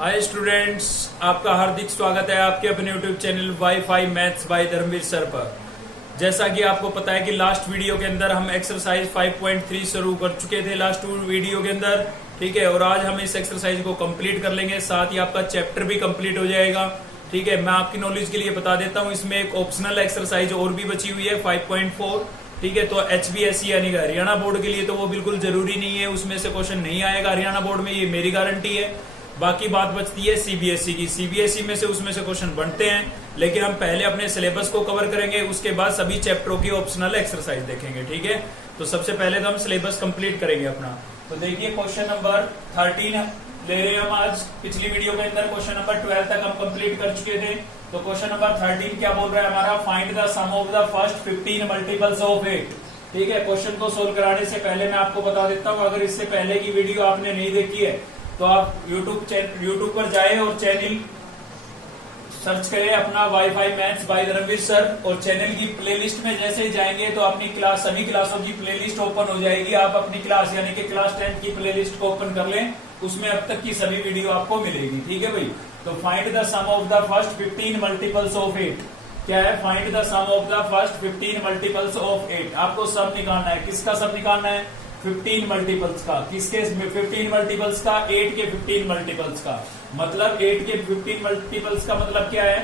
Hi students, आपका हार्दिक स्वागत है आपके अपने YouTube channel WiFi maths by Dharmveer sir पर। जैसा कि आपको पता है कि लास्ट वीडियो के अंदर हम एक्सरसाइज 5.3 शुरू कर चुके थे लास्ट वीडियो के अंदर, ठीक है। और आज हम इस एक्सरसाइज को कंप्लीट कर लेंगे, साथ ही आपका चैप्टर भी कंप्लीट हो जाएगा, ठीक है। मैं आपकी नॉलेज के लिए बता देता हूँ, इसमें एक ऑप्शनल एक्सरसाइज और भी बची हुई है 5.4, ठीक है। तो HBSE यानी कि हरियाणा बोर्ड के लिए तो वो बिल्कुल जरूरी नहीं है, उसमें से क्वेश्चन नहीं आएगा हरियाणा बोर्ड में, ये मेरी गारंटी है। बाकी बात बचती है CBSE की। CBSE में से उसमें से क्वेश्चन बनते हैं, लेकिन हम पहले अपने सिलेबस को कवर करेंगे, उसके बाद सभी चैप्टरों की ऑप्शनल एक्सरसाइज देखेंगे, ठीक है। तो सबसे पहले तो हम सिलेबस कंप्लीट करेंगे अपना। तो देखिए क्वेश्चन नंबर 13 ले रहे हैं हम आज। पिछली वीडियो के अंदर क्वेश्चन नंबर 12 तक हम कंप्लीट कर चुके थे। तो क्वेश्चन नंबर 13 क्या बोल रहा है हमारा, find the sum of the first 15 multiples of 8, ठीक है। क्वेश्चन को सोल्व कराने से पहले मैं आपको बता देता हूँ, अगर इससे पहले की वीडियो आपने नहीं देखी है तो आप YouTube पर जाए और चैनल सर्च करें अपना WiFi maths by Dharmveer sir, और चैनल की प्लेलिस्ट में जैसे ही जाएंगे तो अपनी क्लास सभी क्लासों की प्लेलिस्ट ओपन हो जाएगी। आप अपनी क्लास यानी कि क्लास 10 की प्लेलिस्ट को ओपन कर लें, उसमें अब तक की सभी वीडियो आपको मिलेगी, ठीक है भाई। तो find the sum of the first 15 multiples of 8 क्या है, find the sum of the first 15 multiples of 8। आपको सम निकालना है, किसका सम निकालना है, 15 मल्टीपल्स का। किसके 15 मल्टीपल्स का, 8 के 15 मल्टीपल्स का। मतलब 8 के 15 मल्टीपल्स का मतलब क्या है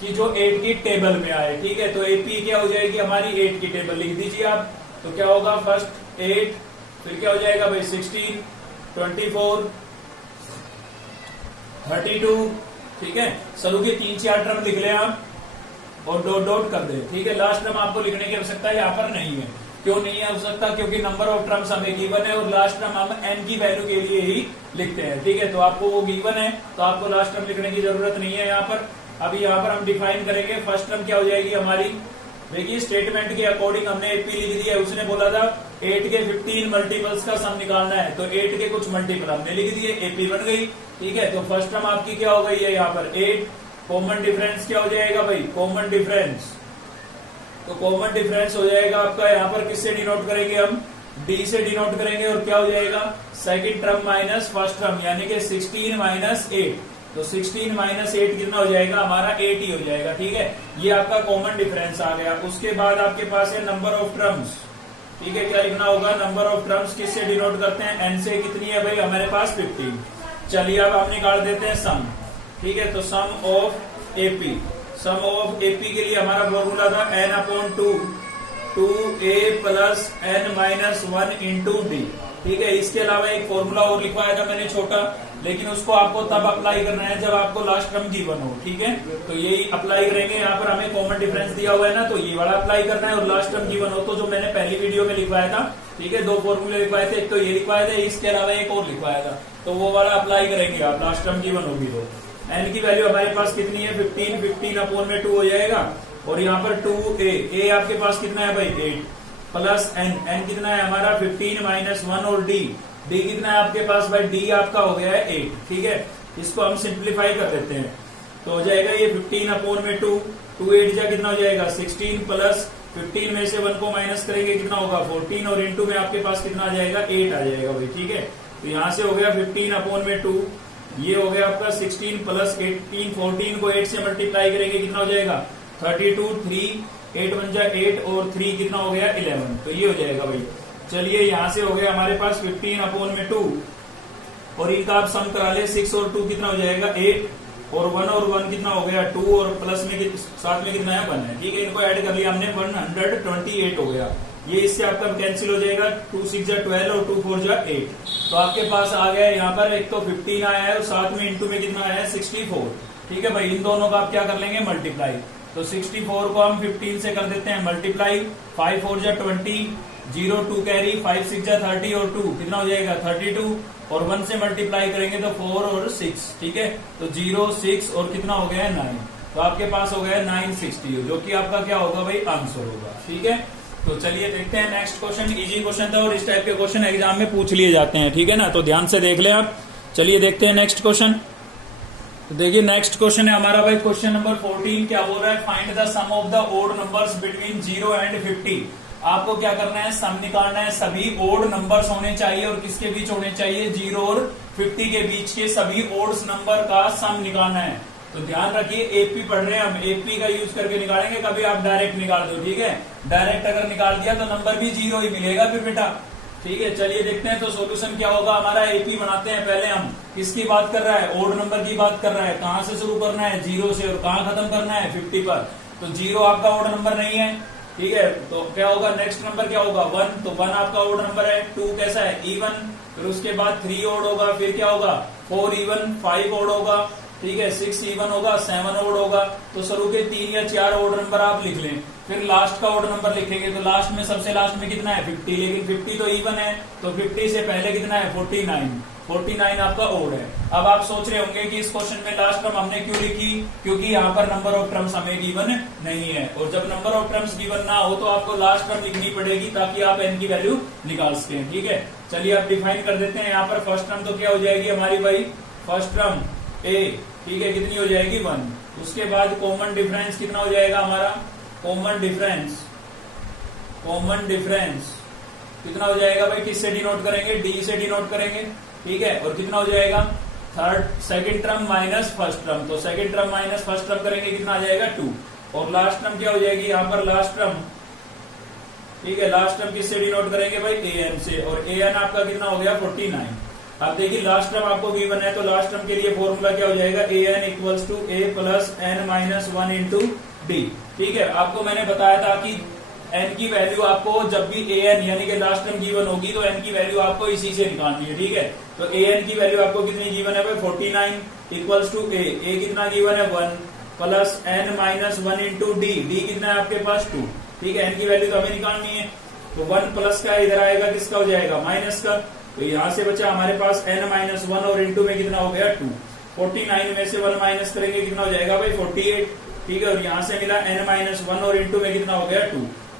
कि जो 8 की टेबल में आए, ठीक है। तो AP क्या हो जाएगी हमारी, 8 की टेबल लिख दीजिए आप। तो क्या होगा, फर्स्ट 8, फिर क्या हो जाएगा भाई 16, 24, 32, ठीक है। शुरू के 3-4 टर्म लिख लें आप और डॉट डॉट कर दे, ठीक है। लास्ट टर्म आपको लिखने की आवश्यकता यहाँ पर नहीं है। क्यों नहीं है आवश्यकता, क्योंकि नंबर ऑफ टर्म्स हमें गिवन है और लास्ट टर्म हम n की वैल्यू के लिए ही लिखते हैं, ठीक है। तो आपको वो गिवन है तो आपको लास्ट टर्म लिखने की जरूरत नहीं है यहाँ पर। अभी यहाँ पर हम डिफाइन करेंगे, फर्स्ट टर्म क्या हो जाएगी हमारी। देखिए स्टेटमेंट के अकॉर्डिंग हमने AP लिख दिया है, उसने बोला था 8 के 15 मल्टीपल्स का सम निकालना है, तो 8 के कुछ मल्टीपल हमने लिख दिए, AP बन गई, ठीक है। तो फर्स्ट टर्म आपकी क्या हो गई है यहाँ पर 8। कॉमन डिफरेंस क्या हो जाएगा भाई, कॉमन डिफरेंस। तो कॉमन डिफरेंस हो जाएगा आपका यहाँ पर, किससे डिनोट करेंगे हम, D से डिनोट करेंगे, और क्या हो जाएगा second term minus first term, यानी कि 16 माइनस 8। तो 16 माइनस 8 कितना हो जाएगा हमारा, 8 ही हो जाएगा, ठीक है। ये आपका कॉमन डिफरेंस आ गया। उसके बाद आपके पास है नंबर ऑफ टर्म्स, ठीक है। क्या लिखना होगा, नंबर ऑफ टर्म्स किससे डिनोट करते हैं, N से। कितनी है भाई हमारे पास 15। चलिए अब हम निकाल देते हैं सम, ठीक है। तो sum of AP, sum of AP के लिए हमारा फॉर्मूला था n/2 2a plus n-1 into D, ठीक है। इसके अलावा एक फॉर्मूला और लिखवाया था मैंने छोटा, लेकिन उसको आपको तब अप्लाई करना है जब आपको लास्ट टर्म गिवन हो, ठीक है। तो यही अप्लाई करेंगे। यहाँ पर हमें कॉमन डिफरेंस दिया हुआ है ना, तो ये वाला अप्लाई करना है, और लास्ट टर्म गिवन हो तो जो मैंने पहली वीडियो में लिखवाया था, ठीक है, 2 फॉर्मूले लिखवाए थे, एक तो ये लिखवाए थे, इसके अलावा एक और लिखवाया था, तो वो वाला अप्लाई करेंगे आप, लास्ट टर्म गिवन होगी। तो n की वैल्यू हमारे पास कितनी है 15, 15/2 हो जाएगा, और यहाँ पर 2a आपके पास कितना है भाई 8 प्लस n कितना है हमारा 15 माइनस 1, और D कितना है आपके पास भाई, D आपका हो गया है 8, ठीक है। इसको हम सिंप्लीफाई कर देते हैं, तो हो जाएगा ये 15/2, 2 8 जा कितना हो जाएगा 16, प्लस 15 में से 1 को माइनस करेंगे कितना होगा 14, और इंटू में आपके पास कितना आ जाएगा 8 आ जाएगा भाई, ठीक है। तो यहाँ से हो गया 15/2, ये हो गया आपका 16 प्लस 18, 14 को 8 से मल्टीप्लाई करेंगे कितना हो जाएगा 32, 3 8 1 जा 8, और 3 कितना हो गया 11, तो ये हो जाएगा भाई। चलिए यहाँ से हो गया हमारे पास 15/2, और इनका आप सम करा ले, 6 और 2 कितना हो जाएगा 8, और 1 कितना हो गया 2, और प्लस में साथ में कितना है 1 है, ठीक है। इनको ऐड कर लिया हमने, 128 हो गया। ये इससे आपका कैंसिल हो जाएगा, 2 6 जा 12 और 2 4 जा 8। तो आपके पास आ गया यहाँ पर एक तो 15 आया है, और साथ में इंटू में कितना आया है 64, ठीक है भाई। इन दोनों का आप क्या कर लेंगे मल्टीप्लाई, तो 64 को हम 15 से कर देते हैं मल्टीप्लाई, 5 4 जा 20, 0 2 कैरी, 5 6 जा 30, और 2 कितना हो जाएगा 32, और 1 से मल्टीप्लाई करेंगे तो 4 और 6, ठीक है। तो 0 6 और कितना हो गया है 9, तो आपके पास हो गया 960, जो कि आपका क्या होगा भाई आंसर होगा, ठीक है। तो चलिए देखते हैं नेक्स्ट क्वेश्चन। इजी क्वेश्चन था, और इस टाइप के क्वेश्चन एग्जाम में पूछ लिए जाते हैं, ठीक है ना, तो ध्यान से देख ले आप। चलिए देखते हैं नेक्स्ट क्वेश्चन। तो देखिए नेक्स्ट क्वेश्चन है हमारा भाई क्वेश्चन नंबर 14। क्या बोल रहा है, find the sum of the odd numbers between 0 and 50। आपको क्या करना है, सम निकालना है। सभी ओड नंबर्स होने चाहिए और किसके बीच होने चाहिए, 0 और 50 के बीच के सभी ओड्स नंबर का सम निकालना है। तो ध्यान रखिए, एपी पढ़ रहे हैं हम, एपी का यूज करके निकालेंगे, कभी आप डायरेक्ट निकाल दो, ठीक है। डायरेक्ट अगर निकाल दिया तो नंबर भी 0 ही मिलेगा फिर बेटा, ठीक है। चलिए देखते हैं तो सॉल्यूशन क्या होगा हमारा। एपी बनाते हैं पहले हम, किसकी बात कर रहा है, ओड नंबर की बात कर रहा है। कहां से शुरू करना है, 0 से, और कहां खत्म करना है, 50 पर। तो 0 आपका ओड नंबर नहीं है, ठीक है। तो क्या होगा, नेक्स्ट नंबर क्या होगा, 1। तो 1 आपका ओड नंबर है। 2 कैसा है, इवन। फिर उसके बाद 3 ओड होगा, फिर क्या होगा, 4 इवन, 5 ओड होगा, ठीक है, 6 इवन होगा, 7 ओड होगा। तो शुरू के 3 या 4 ओड नंबर आप लिख लें, फिर लास्ट का ओड नंबर लिखेंगे। तो लास्ट में, सबसे लास्ट में कितना है, 50, लेकिन 50 तो इवन है, तो 50 से पहले कितना है, 49 आपका ओड है। अब आप सोच रहे होंगे कि इस क्वेश्चन में लास्ट टर्म हमने क्यों लिखी, क्योंकि यहाँ पर नंबर ऑफ टर्म्स हमें गिवन नहीं है, और जब नंबर ऑफ टर्म्स गिवन ना हो तो आपको लास्ट टर्म लिखनी पड़ेगी ताकि आप एन की वैल्यू निकाल सकें, ठीक है। चलिए आप डिफाइन कर देते हैं। यहाँ पर फर्स्ट टर्म तो क्या हो जाएगी हमारी भाई, फर्स्ट टर्म ए, ठीक है, कितनी हो जाएगी, 1। उसके बाद कॉमन डिफरेंस कितना हो जाएगा हमारा, कॉमन डिफरेंस कितना हो जाएगा भाई, किससे डिनोट करेंगे, डी से डिनोट करेंगे, ठीक है। और कितना हो जाएगा, second term minus first term. तो second term minus first term करेंगे, कितना आ जाएगा, 2। और लास्ट टर्म क्या हो जाएगी यहाँ पर, लास्ट टर्म, ठीक है, लास्ट टर्म किससे डिनोट करेंगे भाई, ए एन से। और ए एन आपका कितना हो गया, 49। अब देखिए लास्ट टर्म आपको गिवन है, तो लास्ट टर्म के लिए फॉर्मूला क्या हो जाएगा, A N equals to A plus N minus 1 into D, ठीक है। आपको मैंने बताया था कि एन की वैल्यू आपको जब भी ए एन यानी कि लास्ट टर्म गिवन होगी तो एन की वैल्यू आपको इसी से निकालनी है, ठीक है। तो ए एन की वैल्यू आपको कितनी गिवन है भाई, 49 इक्वल्स टू ए कितना गिवन है, 1 plus N minus 1 into D कितना है आपके पास, 2, ठीक है। एन की वैल्यू तो हमें निकालनी है, तो 1 प्लस का इधर आएगा, किसका हो जाएगा, माइनस का। तो यहां से बचा हमारे पास n माइनस 1 और इंटू में कितना हो गया, 2। 49 में से 1 माइनस करेंगे, कितना हो जाएगा भाई, 48, ठीक है। और यहां से मिला n माइनस 1 और इंटू में कितना हो गया,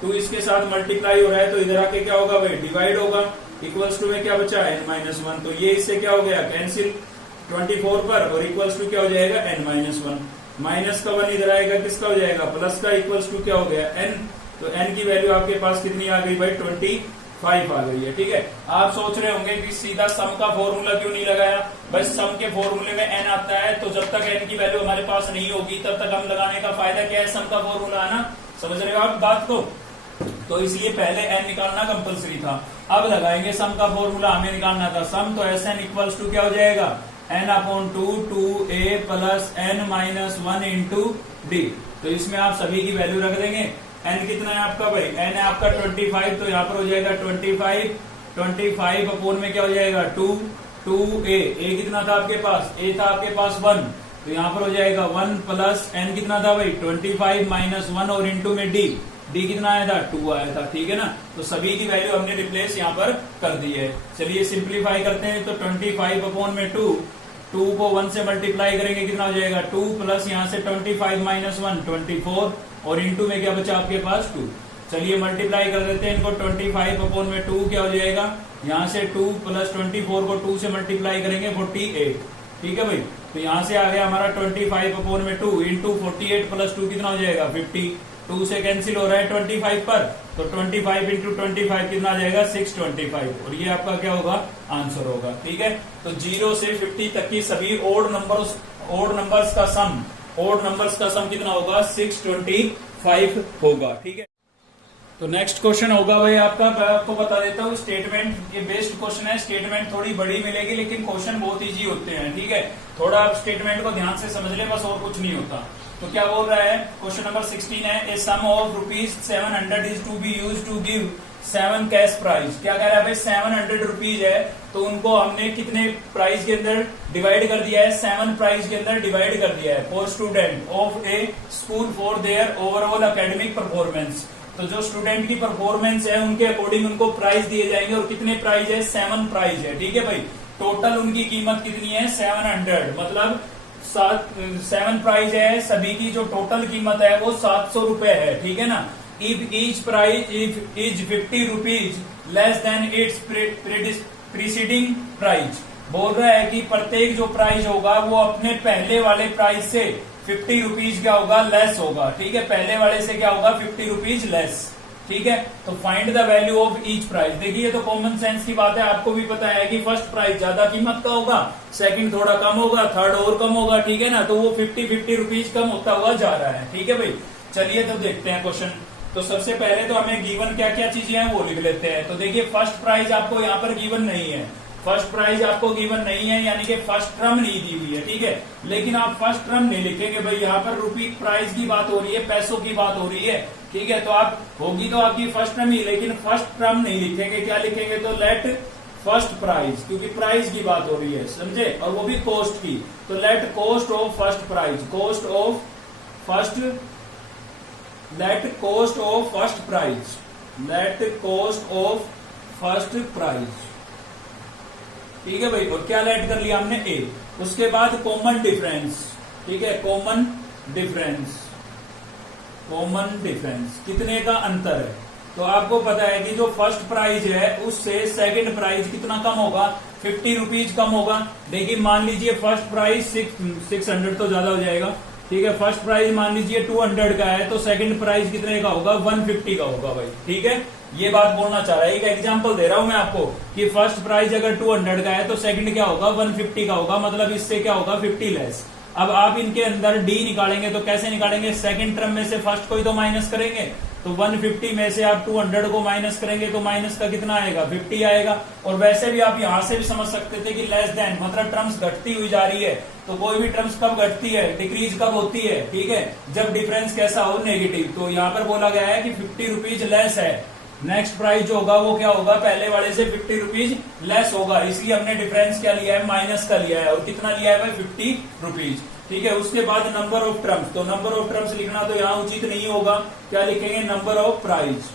2 इसके साथ मल्टीप्लाई हो रहा है, तो इधर आके क्या होगा भाई, डिवाइड होगा। इक्वल्स टू में क्या बचा, n माइनस 1, तो ये इससे क्या हो गया, कैंसिल 24 पर। और इक्वल्स टू क्या हो जाएगा, n माइनस 1, माइनस का 1 इधर आएगा, किसका हो जाएगा, प्लस का। इक्वल्स टू क्या हो गया, n। तो n की वैल्यू आपके पास कितनी आ गई भाई, 25 आ गई है, ठीक है। आप सोच रहे होंगे कि सीधा सम का फॉर्मूला क्यों नहीं लगाया, बस सम के फॉर्मूले में n आता है, तो जब तक n की वैल्यू हमारे पास नहीं होगी तब तक हम लगाने का फायदा क्या है, सम का फॉर्मूला है ना, समझ रहे हो आप बात को। तो इसलिए पहले n निकालना कंपलसरी था, अब लगाएंगे सम का फॉर्मूला, हमें निकालना था सम। तो एस एन इक्वल्स टू क्या हो जाएगा, n/2 2a plus n minus 1 into D. तो इसमें आप सभी की वैल्यू रख देंगे। n कितना है आपका भाई, n है आपका 25, तो यहाँ पर हो जाएगा 25 अपोन में क्या हो जाएगा, 2a कितना था आपके पास, a था आपके पास 1, तो यहाँ पर हो जाएगा 1 प्लस n कितना था भाई, 25 माइनस 1 और इंटू में डी कितना आया था, 2 आया था, ठीक है ना। तो सभी की वैल्यू हमने रिप्लेस यहाँ पर कर दी है। चलिए सिंप्लीफाई करते हैं, तो 25 अपॉन में 2 को 1 से मल्टीप्लाई करेंगे, कितना हो जाएगा, 2 प्लस यहाँ से 25 माइनस 1 24, और इंटू में क्या बचा आपके पास, 2। चलिए मल्टीप्लाई कर देते हैं इनको, 25 अपॉन में 2 क्या हो जाएगा, यहाँ से 2 प्लस 24 को 2 से मल्टीप्लाई करेंगे, 48, ठीक है भाई। तो यहाँ से आ गया हमारा 25 अपॉन में 2 इंटू 48 प्लस 2 कितना हो जाएगा, 50। 2 से कैंसिल हो रहा है 25 पर, तो 25 इंटू 25 कितना आ जाएगा, 625, और ये आपका क्या होगा, आंसर होगा, ठीक है। तो 0 से 50 तक की सभी ओड नंबर्स का सम कितना होगा, 625 होगा, ठीक है। तो नेक्स्ट क्वेश्चन होगा भाई आपका, मैं आपको बता देता हूँ, स्टेटमेंट, ये बेस्ड क्वेश्चन है। स्टेटमेंट थोड़ी बड़ी मिलेगी लेकिन क्वेश्चन बहुत इजी होते हैं, ठीक है। थोड़ा आप स्टेटमेंट को ध्यान से समझ ले, बस और कुछ नहीं होता। तो क्या बोल रहा है, क्वेश्चन नंबर 16 है, a sum of ₹700 is to be use to give 7 cash prize. क्या कह रहा है भाई, 700 रुपीज है, तो उनको हमने कितने प्राइस के अंदर डिवाइड कर दिया है, 7 प्राइस के अंदर डिवाइड कर दिया है, for student of A school for their overall academic performance. तो जो स्टूडेंट की परफॉर्मेंस है उनके अकॉर्डिंग उनको प्राइज दिए जाएंगे, और कितने प्राइज है, 7 प्राइज है, ठीक है भाई। टोटल उनकी कीमत कितनी है, 700, मतलब 7 प्राइज है, सभी की जो टोटल कीमत है वो 700 रुपए है, ठीक है ना। If each price is 50 rupees less than its preceding price. बोल रहा है कि प्रत्येक जो प्राइज होगा वो अपने पहले वाले प्राइज से 50 रुपीज क्या होगा, लेस होगा, ठीक है। पहले वाले से क्या होगा, 50 रुपीज लेस, ठीक है। तो find the value of each price. देखिए ये तो कॉमन सेंस की बात है, आपको भी पता है कि फर्स्ट प्राइस ज्यादा कीमत का होगा, सेकंड थोड़ा कम होगा, थर्ड और कम होगा, ठीक है ना। तो वो 50 रुपीज कम होता हुआ जा रहा है, ठीक है भाई। चलिए तो देखते हैं क्वेश्चन। तो सबसे पहले तो हमें गिवन क्या क्या चीजें हैं वो लिख लेते हैं। तो देखिए फर्स्ट प्राइस आपको यहाँ पर गिवन नहीं है, फर्स्ट प्राइस आपको गिवन नहीं है, यानी कि फर्स्ट टर्म नहीं दी हुई है, ठीक है। लेकिन आप फर्स्ट टर्म नहीं लिखेंगे भाई, यहाँ पर रुपी प्राइस की बात हो रही है, पैसों की बात हो रही है, ठीक है। तो आप होगी तो आपकी फर्स्ट टर्म ही, लेकिन फर्स्ट टर्म नहीं लिखेंगे। क्या लिखेंगे? तो लेट फर्स्ट प्राइस, क्योंकि प्राइस की बात हो रही है, समझे, और वो भी कॉस्ट की। तो let cost of first price, cost of first, let cost of first price, let cost of first price, ठीक है भाई। और क्या लेट कर लिया हमने? ए। उसके बाद कॉमन डिफरेंस, ठीक है, कॉमन डिफरेंस, कॉमन डिफरेंस कितने का अंतर है। तो आपको पता है कि जो फर्स्ट प्राइस है उससे सेकंड प्राइस कितना कम होगा? 50 रुपीज कम होगा। देखिए मान लीजिए फर्स्ट प्राइस 600 तो ज्यादा हो जाएगा, ठीक है। फर्स्ट प्राइस मान लीजिए 200 का है, तो सेकंड प्राइस कितने का होगा? 150 का होगा भाई, ठीक है। ये बात बोलना चाह रहा है, एक एग्जांपल दे रहा हूं मैं आपको कि फर्स्ट प्राइस अगर 200 का है तो सेकंड क्या होगा? 150 का होगा, मतलब इससे क्या होगा? 50 लेस। अब आप इनके अंदर डी निकालेंगे तो कैसे निकालेंगे? सेकंड टर्म में से फर्स्ट को ही तो माइनस करेंगे। तो 150 में से आप 200 को माइनस करेंगे तो माइनस का कितना आएगा? 50 आएगा। और वैसे भी आप यहां से भी समझ सकते थे कि लेस देन मतलब टर्म्स घटती हुई जा रही है। तो कोई भी टर्म्स कब घटती है? डिक्रीज कब होती है? ठीक है, जब डिफरेंस कैसा हो? नेगेटिव। तो यहाँ पर बोला गया है कि 50 रुपीज लेस है, नेक्स्ट प्राइस जो होगा वो क्या होगा? पहले वाले से 50 रुपीज लेस होगा, इसलिए हमने डिफरेंस क्या लिया है? माइनस का लिया है। और कितना लिया है भाई? 50 रुपीज, ठीक है। उसके बाद नंबर ऑफ टर्म्स, तो नंबर ऑफ टर्म्स लिखना तो यहाँ उचित नहीं होगा, क्या लिखेंगे? नंबर ऑफ प्राइस,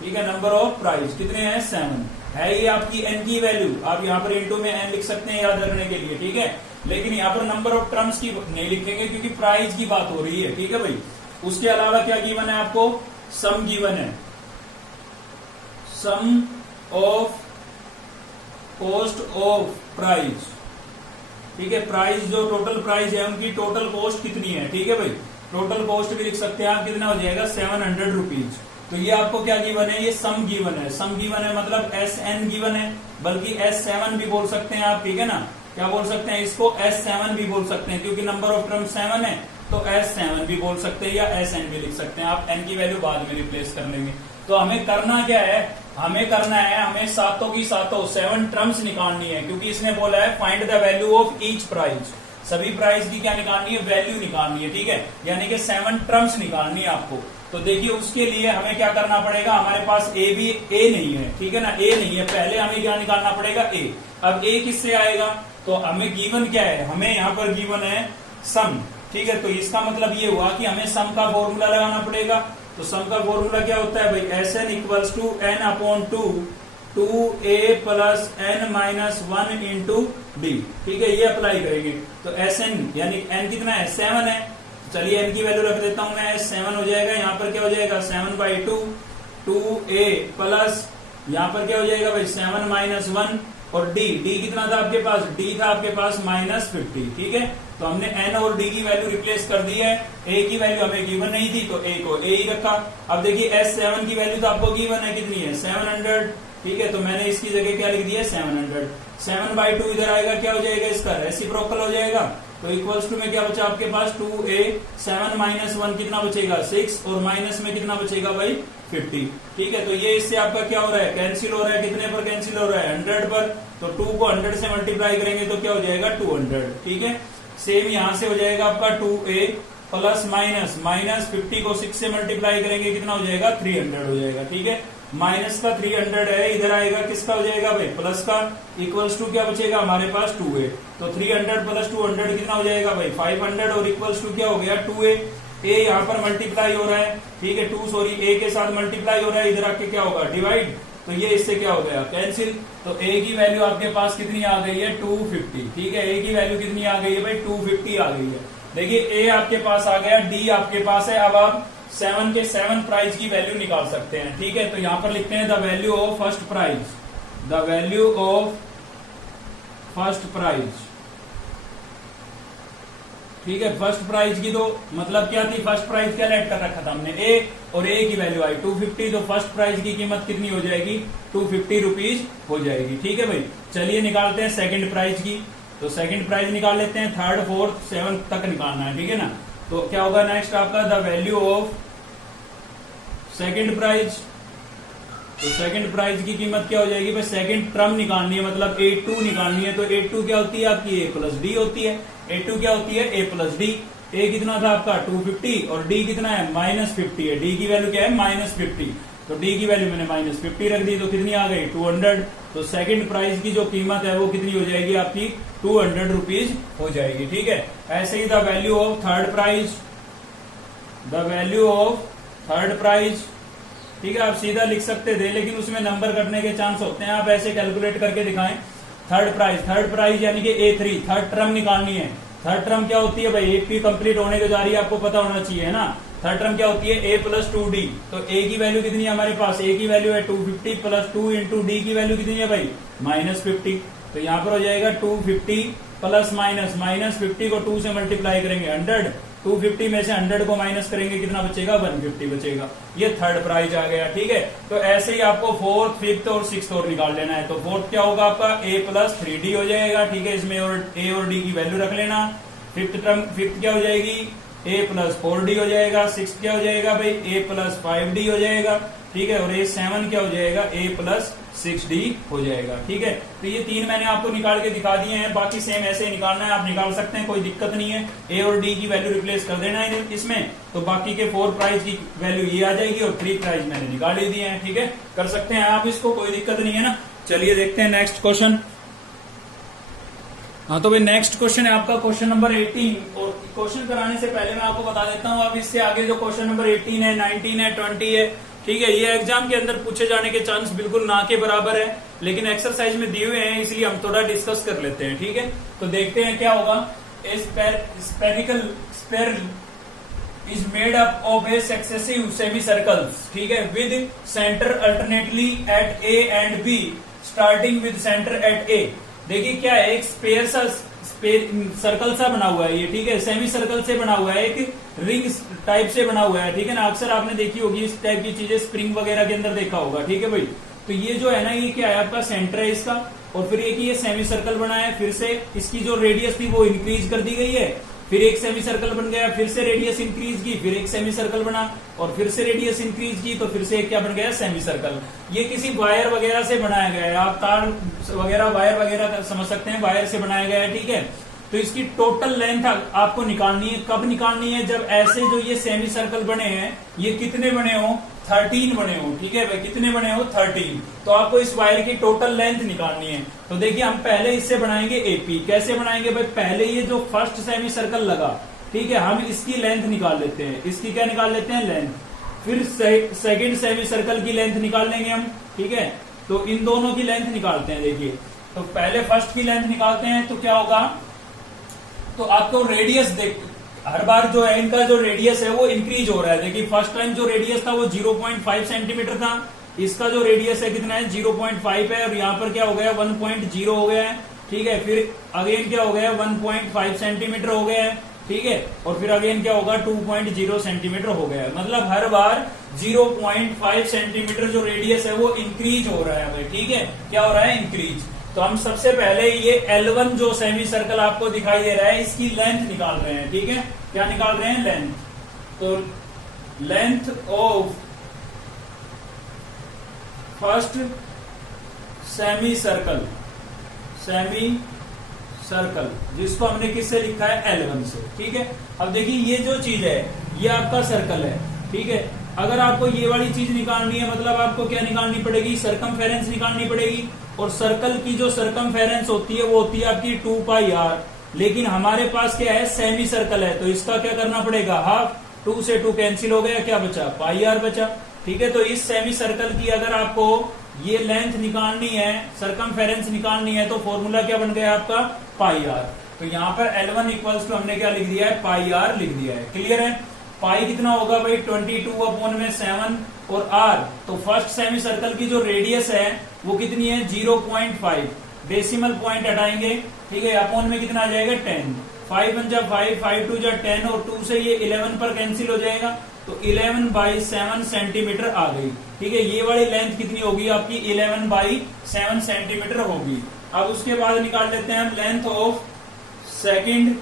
ठीक है। नंबर ऑफ प्राइस कितने हैं? 7 है। ये आपकी एन की वैल्यू, आप यहाँ पर इंटू में एन लिख सकते हैं याद रखने के लिए, ठीक है। लेकिन यहाँ पर नंबर ऑफ टर्म्स की नहीं लिखेंगे क्योंकि प्राइस की बात हो रही है, ठीक है भाई। उसके अलावा क्या गिवन है आपको? सम गिवन है, सम ऑफ कॉस्ट ऑफ प्राइस, ठीक है। प्राइस जो टोटल प्राइस है उनकी टोटल कॉस्ट कितनी है, ठीक है भाई। टोटल कॉस्ट भी लिख सकते हैं आप, कितना हो जाएगा? 700 रुपीज। तो ये आपको क्या गिवन है? ये सम गिवन है। सम गिवन है मतलब SN गिवन है, बल्कि S7 भी बोल सकते हैं आप, ठीक है ना। क्या बोल सकते हैं इसको? S7 भी बोल सकते हैं, क्योंकि नंबर ऑफ टर्म 7 है तो S7 भी बोल सकते हैं या SN भी लिख सकते हैं आप। N की वैल्यू बाद में रिप्लेस कर लेंगे। तो हमें करना क्या है? हमें करना है, हमें सातों की सातों 7 टर्म्स निकालनी है, क्योंकि इसने बोला है find the value of each price. सभी प्राइस की क्या निकालनी है? वैल्यू निकालनी है, ठीक है। यानी कि 7 टर्म्स निकालनी है आपको। तो देखिए उसके लिए हमें क्या करना पड़ेगा? हमारे पास ए नहीं है, ठीक है ना। ए नहीं है, पहले हमें क्या निकालना पड़ेगा? ए। अब ए किससे आएगा? तो हमें गिवन क्या है? हमें यहाँ पर गिवन है सम, ठीक है। तो इसका मतलब ये हुआ कि हमें सम का फॉर्मूला लगाना पड़ेगा। तो सम का फॉर्मूला क्या होता है भाई? SN equals to N/2 2A plus N-1 into D, ठीक है। ये अप्लाई करेंगे तो SN यानी N कितना है? 7 है। चलिए N की वैल्यू रख देता हूं मैं, 7 हो जाएगा। यहाँ पर क्या हो जाएगा? 7/2 2A प्लस यहाँ पर क्या हो जाएगा भाई? 7-1 और डी कितना था आपके पास? डी था आपके पास -50, ठीक है। तो हमने N और D की वैल्यू रिप्लेस कर दी है। A की वैल्यू हमें गिवन नहीं थी तो A को A ही रखा। अब देखिए S7 की वैल्यू तो आपको गिवन है, कितनी है? 700, ठीक है। तो मैंने इसकी जगह क्या लिख दिया? 700। 7/2 इधर आएगा, क्या हो जाएगा? इसका रेसिप्रोकल हो जाएगा। तो इक्वल्स टू में क्या बचा आपके पास? 2A 7-1 कितना बचेगा? 6 और माइनस में कितना बचेगा भाई? 50, ठीक है। तो ये इससे आपका क्या हो रहा है? कैंसिल हो रहा है। कितने पर कैंसिल हो रहा है? 100 पर। तो 2 को 100 से मल्टीप्लाई करेंगे तो क्या हो जाएगा? 200, ठीक है। सेम यहां से हो जाएगा आपका 2A प्लस माइनस 50 को 6 से मल्टीप्लाई करेंगे, कितना हो जाएगा? 300 हो जाएगा, ठीक है। माइनस का 300 है, इधर आएगा किसका हो जाएगा भाई? प्लस का। इक्वल्स टू क्या बचेगा हमारे पास? 2A। तो 300 प्लस 200 कितना हो जाएगा भाई? 500 और इक्वल्स टू क्या हो गया? 2A। A यहाँ पर मल्टीप्लाई हो रहा है, ठीक है। A के साथ मल्टीप्लाई हो रहा है, इधर आके क्या होगा? डिवाइड। तो ये इससे क्या हो गया? कैंसिल। तो A की वैल्यू आपके पास कितनी आ गई है? 250, ठीक है। A की वैल्यू कितनी आ गई है भाई? 250 आ गई है। देखिए A आपके पास आ गया, D आपके पास है। अब आप 7 के 7 प्राइस की वैल्यू निकाल सकते हैं, ठीक है। तो यहां पर लिखते हैं the value of first price, the value of first price, ठीक है। फर्स्ट प्राइज की तो मतलब क्या थी, फर्स्ट प्राइज क्या लेट कर रखा था हमने, ए, और ए की वैल्यू आई 250, तो फर्स्ट प्राइज की कीमत कितनी हो जाएगी, 250 रुपीज हो जाएगी। ठीक है भाई, चलिए निकालते हैं सेकंड प्राइज की। तो सेकंड प्राइज निकाल लेते हैं, थर्ड फोर्थ सेवंथ तक निकालना है, ठीक है ना। तो क्या होगा नेक्स्ट आपका, the value of second price. तो सेकंड प्राइज की कीमत क्या हो जाएगी भाई, सेकंड टर्म निकालनी है, मतलब A2 निकालनी है। तो A2 क्या होती है आपकी, A प्लस डी होती है। A2 क्या होती है, A प्लस डी। A कितना था आपका 250 और D कितना है -50 है। D की वैल्यू क्या है -50, तो D की वैल्यू मैंने -50 रख दी, तो कितनी आ गई 200। तो सेकंड प्राइज की जो कीमत है वो कितनी हो जाएगी आपकी 200 रुपीज हो जाएगी। ठीक है। ऐसे ही the value of third prize, the value of third prize, ठीक है। आप सीधा लिख सकते थे लेकिन उसमें नंबर कटने के चांस होते हैं, आप ऐसे कैलकुलेट करके दिखाएं। थर्ड प्राइज यानी कि A3, थर्ड टर्म निकालनी है। थर्ड टर्म क्या होती है भाई, AP कंप्लीट होने के जा रही है, आपको पता होना चाहिए है ना। थर्ड टर्म क्या होती है, A प्लस 2D। तो A की वैल्यू कितनी है हमारे पास, A की वैल्यू है 250 प्लस 2 इंटू D की वैल्यू कितनी है भाई -50। तो यहाँ पर हो जाएगा 250 प्लस -50 को 2 से मल्टीप्लाई करेंगे 100, 250 में से 100 को माइनस करेंगे कितना बचेगा 150 बचेगा। ये थर्ड प्राइज आ गया। ठीक है। तो ऐसे ही आपको फोर्थ, फिफ्थ और सिक्स्थ और निकाल लेना है। तो फोर्थ क्या होगा आपका A प्लस 3D हो जाएगा। ठीक है, इसमें और A और D की वैल्यू रख लेना। फिफ्थ क्या हो जाएगी, A प्लस 4D हो जाएगा। सिक्स क्या हो जाएगा भाई, A प्लस 5D हो जाएगा। ठीक है, और A7 क्या हो जाएगा, A प्लस 6D हो जाएगा। ठीक है, तो ये तीन मैंने आपको निकाल के दिखा दिए हैं, बाकी सेम ऐसे निकालना है, आप निकाल सकते हैं, कोई दिक्कत नहीं है। A और D की वैल्यू रिप्लेस कर देना है इसमें, तो बाकी के 4 प्राइज की वैल्यू ये आ जाएगी और 3 प्राइज मैंने निकाल ही दिए हैं। ठीक है, कर सकते हैं आप इसको, कोई दिक्कत नहीं है ना। चलिए देखते हैं नेक्स्ट क्वेश्चन। हाँ, तो भाई नेक्स्ट क्वेश्चन है आपका क्वेश्चन नंबर 18। और क्वेश्चन कराने से पहले मैं आपको बता देता हूँ, अब इससे आगे जो क्वेश्चन नंबर 18 है, 19 है, 20 है, ठीक है, ये एग्जाम के अंदर पूछे जाने के चांस बिल्कुल ना के बराबर है, लेकिन एक्सरसाइज में दिए हुए हैं, इसलिए हम थोड़ा डिस्कस कर लेते हैं। ठीक है, तो देखते हैं क्या होगा। Spherical spiral is made up of a successive semicircles, ठीक है, with center alternately at A and B, starting with center at A। देखिए क्या है, एक स्पेयर सा सर्कल सा बना हुआ है ये। ठीक है, सेमी सर्कल से बना हुआ है, एक रिंग टाइप से बना हुआ है। ठीक है ना, अक्सर आपने देखी होगी इस टाइप की चीजें, स्प्रिंग वगैरह के अंदर देखा होगा। ठीक है भाई, तो ये जो है ना, ये क्या है आपका सेंटर है इसका, और फिर ये सेमी सर्कल बना है, फिर से इसकी जो रेडियस थी वो इंक्रीज कर दी गई है, फिर एक सेमी सर्कल बन गया, फिर से रेडियस इंक्रीज की, फिर एक सेमी सर्कल बना, और फिर से रेडियस इंक्रीज की, तो फिर से एक क्या बन गया, सेमी सर्कल। ये किसी वायर वगैरह से बनाया गया है, आप तार वगैरह वायर वगैरह समझ सकते हैं, वायर से बनाया गया है। ठीक है, तो इसकी टोटल लेंथ आपको निकालनी है। कब निकालनी है, जब ऐसे जो ये सेमी सर्कल बने हैं, ये कितने बने हो, 13 बने हो। ठीक है भाई, कितने बने हो, 13। तो आपको इस वायर की टोटल लेंथ निकालनी है। तो देखिए, हम पहले इससे बनाएंगे AP। कैसे बनाएंगे भाई, पहले ये जो फर्स्ट सेमी सर्कल लगा, ठीक है, हम इसकी लेंथ निकाल लेते हैं। इसकी क्या निकाल लेते हैं, लेंथ। फिर सेकेंड सेमी सर्कल की लेंथ निकाल लेंगे हम। ठीक है, तो इन दोनों की लेंथ निकालते हैं। देखिए, तो पहले फर्स्ट की लेंथ निकालते हैं, तो क्या होगा, तो आपको रेडियस देख, हर बार जो है इनका जो रेडियस है वो इंक्रीज हो रहा है। देखिए, फर्स्ट टाइम जो रेडियस था वो 0.5 सेंटीमीटर था, इसका जो रेडियस है कितना है, 0.5 है, और यहाँ पर क्या हो गया, 1.0 हो गया है। ठीक है, फिर अगेन क्या हो गया, 1.5 सेंटीमीटर हो गया है। ठीक है, और फिर अगेन क्या होगा, 2.0 सेंटीमीटर हो गया है। मतलब हर बार 0.5 सेंटीमीटर जो रेडियस है वो इंक्रीज हो रहा है भाई। ठीक है, क्या हो रहा है, इंक्रीज। तो हम सबसे पहले ये L1 जो सेमी सर्कल आपको दिखाई दे रहा है, इसकी लेंथ निकाल रहे हैं। ठीक है, क्या निकाल रहे हैं, लेंथ। तो length of first semi circle, जिसको हमने किससे लिखा है, L1 से। ठीक है, अब देखिए ये जो चीज है ये आपका सर्कल है। ठीक है, अगर आपको ये वाली चीज निकालनी है, मतलब आपको क्या निकालनी पड़ेगी, सरकमफेरेंस निकालनी पड़ेगी। और सर्कल की जो सरकमफेरेंस होती है वो होती है आपकी 2πr, लेकिन हमारे पास क्या है, सेमी सर्कल है, तो इसका क्या करना पड़ेगा, हाफ। 2 से 2 कैंसिल हो गया, क्या बचा, πr बचा। ठीक है, तो इस सेमी सर्कल की अगर आपको ये लेंथ निकालनी है, सरकमफेरेंस निकालनी है, तो फॉर्मूला क्या बन गया आपका, πr। तो यहाँ पर L1 इक्वल्स टू हमने क्या लिख दिया है, πr लिख दिया है। क्लियर है, पाई कितना होगा भाई, 22/7 और r। तो फर्स्ट सेमी सर्कल की जो रेडियस है वो कितनी है, 0.5, डेसिमल पॉइंट हटाएंगे, ठीक है, अपॉन में कितना आ जाएगा 10, 5 1 जा 5, 5 2 जा 10 और 2 से ये 11 पर कैंसिल हो जाएगा, तो 11/7 सेंटीमीटर आ गई, ठीक है। ये वाली लेंथ कितनी होगी आपकी 11/7 सेंटीमीटर होगी। अब उसके बाद निकाल लेते हैं हम length of second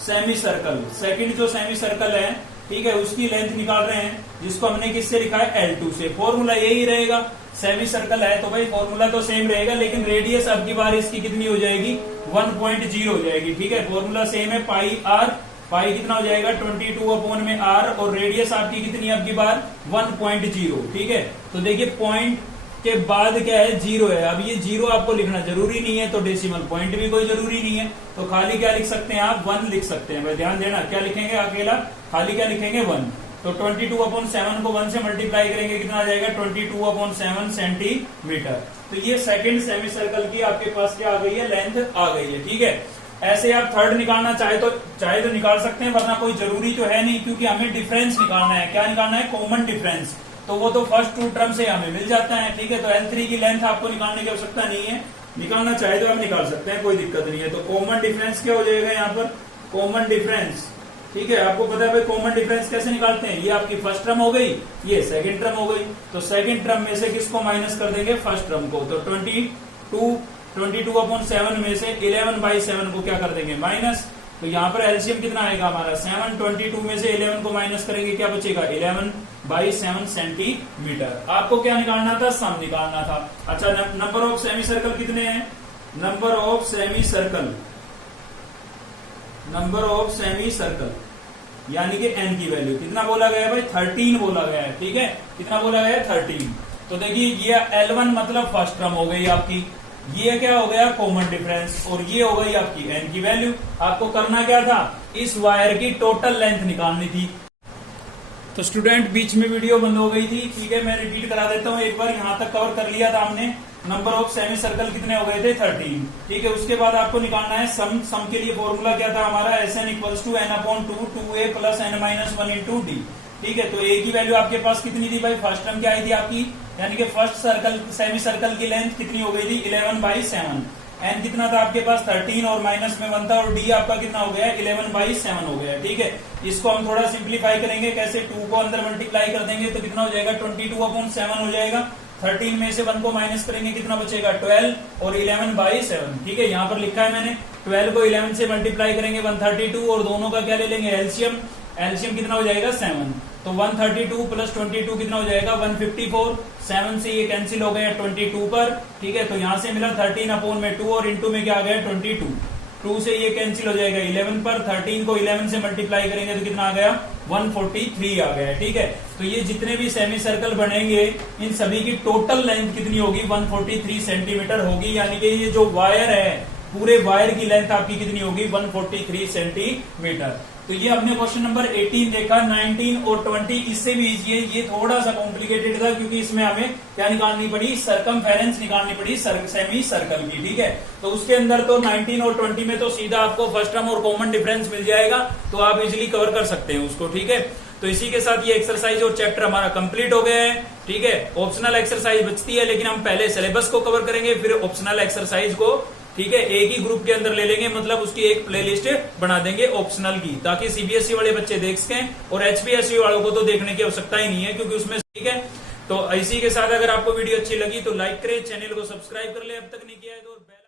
semi circle. Second जो सेमी सर्कल है, ठीक है, उसकी लेंथ निकाल रहे हैं, जिसको हमने किससे लिखा है L2 से। फॉर्मूला यही रहेगा, सेमी सर्कल है तो भाई फॉर्मूला तो सेम रहेगा, लेकिन रेडियस अब की बार इसकी कितनी हो जाएगी 1.0 हो जाएगी, ठीक है। फॉर्मूला सेम है, पाई r, पाई कितना हो जाएगा 22 में r, और रेडियस आपकी कितनी अब की बार 1.0, ठीक है। तो देखिए पॉइंट के बाद क्या है 0 है, अब ये 0 आपको लिखना जरूरी नहीं है, तो डेसिमल पॉइंट भी कोई जरूरी नहीं है, तो खाली क्या लिख सकते हैं आप 1 लिख सकते हैं। भाई ध्यान देना, क्या लिखेंगे अकेला, खाली क्या लिखेंगे 1। तो 22/7 को 1 से मल्टीप्लाई करेंगे, कितना आ जाएगा 22/7 सेंटीमीटर। तो ये सेकंड सेमी सर्कल की आपके पास क्या आ गई है, लेंथ आ गई है, ठीक है। ऐसे आप थर्ड निकालना चाहे तो निकाल सकते हैं, वरना कोई जरूरी तो है नहीं, क्योंकि हमें डिफरेंस निकालना है। क्या निकालना है, कॉमन डिफरेंस, तो वो तो फर्स्ट 2 टर्म से हमें मिल जाता है, ठीक है। तो L3 की लेंथ आपको निकालने की आवश्यकता नहीं है, निकालना चाहे तो आप निकाल सकते हैं, कोई दिक्कत नहीं है। तो कॉमन डिफरेंस क्या हो जाएगा यहाँ पर, कॉमन डिफरेंस, ठीक है। आपको पता है भाई कॉमन डिफरेंस कैसे निकालते हैं, ये आपकी फर्स्ट टर्म हो गई, ये सेकंड टर्म हो गई, तो सेकंड टर्म में से किसको माइनस कर देंगे, फर्स्ट टर्म को। तो 22/7 में से 11/7 को क्या कर देंगे, माइनस। तो यहाँ पर एलसीएम कितना आएगा हमारा 7, 22 में से 11 को माइनस करेंगे, क्या बचेगा 11/7 सेंटीमीटर। आपको क्या निकालना था, सम निकालना था। अच्छा, नंबर ऑफ सेमी सर्कल कितने हैं, number of semi circle, number of semi circle यानी कि n की वैल्यू कितना बोला गया है भाई 13 बोला गया है, ठीक है। कितना बोला गया है 13। तो देखिए ये L1 मतलब फर्स्ट टर्म हो गई आपकी, ये क्या हो गया कॉमन डिफरेंस, और ये हो गई आपकी n की वैल्यू। आपको करना क्या था, इस वायर की टोटल लेंथ निकालनी थी। तो स्टूडेंट बीच में वीडियो बंद हो गई थी, ठीक है, मैं रिपीट करा देता हूँ एक बार, यहाँ तक कवर कर लिया था हमने। नंबर ऑफ सेमी सर्कल कितने हो गए थे 13, ठीक है। उसके बाद आपको निकालना है सम। सम के लिए फॉर्मूला क्या था हमारा, Sn = n/2 2a + n-1 × d, ठीक है। तो a की वैल्यू आपके पास कितनी थी भाई, फर्स्ट टर्म क्या आई थी आपकी, यानी कि फर्स्ट सर्कल सेमी सर्कल की लेंथ कितनी हो गई थी 11/7, n कितना था आपके पास 13 और माइनस में 1 था, और d आपका कितना हो गया 11/7 हो गया, ठीक है। इसको हम थोड़ा सिंप्लीफाई करेंगे, कैसे 2 को अंदर मल्टीप्लाई कर देंगे तो कितना हो जाएगा 22/7 हो जाएगा। 13 में से 1 को माइनस करेंगे, कितना बचेगा 12 और 11/7, ठीक है। यहाँ पर लिखा है मैंने 12 को 11 से मल्टीप्लाई करेंगे 132, और दोनों का क्या ले लेंगे एलसीएम, एलसीएम कितना हो जाएगा 7, तो 132 + 22 कितना हो जाएगा 154, 7 से ये कैंसिल हो गया 22 पर, ठीक है। तो यहाँ से मिला 13/2 और इंटू में क्या आ गया 22, 2 से ये कैंसिल हो जाएगा 11 पर, 13 को 11 से मल्टीप्लाई करेंगे तो कितना आ गया 143 आ गया, ठीक है। तो ये जितने भी सेमी सर्कल बनेंगे इन सभी की टोटल लेंथ कितनी होगी 143 सेंटीमीटर होगी, यानी कि ये जो वायर है पूरे वायर की लेंथ आपकी कितनी होगी 143 सेंटीमीटर। तो ये हमने क्वेश्चन नंबर 18 देखा, 19 और 20 इससे भी इजी है, ये थोड़ा सा कॉम्प्लिकेटेड था क्योंकि इसमें हमें क्या निकालनी पड़ी, सरकमफेरेंस निकालनी पड़ी सेमी सर्कल की, ठीक है। तो उसके अंदर तो 19 और 20 में तो सीधा आपको फर्स्ट टर्म और कॉमन डिफरेंस मिल जाएगा, तो आप इजिली कवर कर सकते हैं उसको, ठीक है। तो इसी के साथ ये एक्सरसाइज और चैप्टर हमारा कंप्लीट हो गया है, ठीक है। ऑप्शनल एक्सरसाइज बचती है, लेकिन हम पहले सिलेबस को कवर करेंगे फिर ऑप्शनल एक्सरसाइज को, ठीक है, एक ही ग्रुप के अंदर ले लेंगे, मतलब उसकी एक प्लेलिस्ट बना देंगे ऑप्शनल की, ताकि सीबीएसई वाले बच्चे देख सकें और एचपीएससी वालों को तो देखने की आवश्यकता ही नहीं है क्योंकि उसमें, ठीक है। तो इसी के साथ अगर आपको वीडियो अच्छी लगी तो लाइक करें, चैनल को सब्सक्राइब कर ले अब तक नहीं किया है तो।